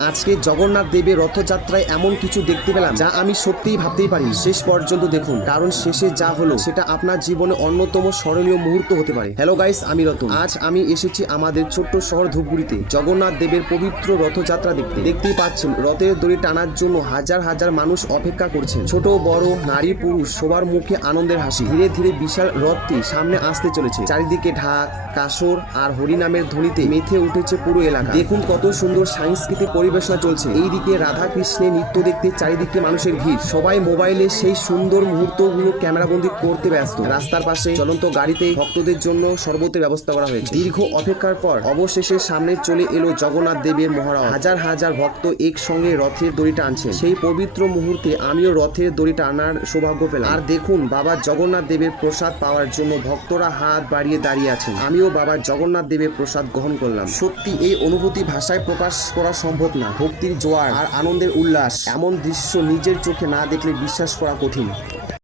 আজকে জগন্নাথ দেবের রথযাত্রায় এমন কিছু দেখতে পেলাম যা আমি সত্যিই ভাবতেই পারি। শেষ পর্যন্ত দেখুন, কারণ শেষে যা হলো সেটা আপনার জীবনে অন্যতম স্মরণীয় মুহূর্ত হতে পারে। হ্যালো গাইস, আমি রতন। আজ আমি এসেছি আমাদের ছোট্ট শহর ধূপগুড়িতে জগন্নাথ দেবের পবিত্র রথযাত্রা দেখতে। দেখতেই পাচ্ছেন, রথের দড়ি টানার জন্য হাজার হাজার মানুষ অপেক্ষা করছেন। ছোট বড়, নারী পুরুষ সবার মুখে আনন্দের হাসি। ধীরে ধীরে বিশাল রথটি সামনে আসতে চলেছে। চারিদিকে ঢাক, কাসর আর হরিনামের ধ্বনিতে মেতে উঠেছে পুরো এলাকা। দেখুন কত সুন্দর সাংস্কৃতিক পরিবেশনা চলছে। এইদিকে রাধা কৃষ্ণের নৃত্য দেখতে চারিদিকে মানুষের ভিড়। সবাই মোবাইলে সেই সুন্দর মুহূর্তগুলো ক্যামেরাবন্দি করতে ব্যস্ত। রাস্তার পাশে চলন্ত গাড়িতে ভক্তদের জন্য শরবতের ব্যবস্থা করা হয়েছে। দীর্ঘ অপেক্ষার পর অবশেষে সামনে চলে এলো জগন্নাথ দেবের মহারথ। হাজার হাজার ভক্ত একসঙ্গে রথের দড়ি টানছে। সেই পবিত্র মুহূর্তে আমিও রথের দড়ি টানার সৌভাগ্য পেলাম। আর দেখুন, বাবা জগন্নাথ দেবের প্রসাদ পাওয়ার জন্য ভক্তরা হাত বাড়িয়ে দাঁড়িয়ে আছেন। আমিও বাবা জগন্নাথ দেবের প্রসাদ গ্রহণ করলাম। সত্যি এই অনুভূতি ভাষায় প্রকাশ করা সম্ভব না। ভক্তির জোয়ার আর আনন্দের উল্লাস, এমন দৃশ্য নিজের চোখে না দেখলে বিশ্বাস করা কঠিন।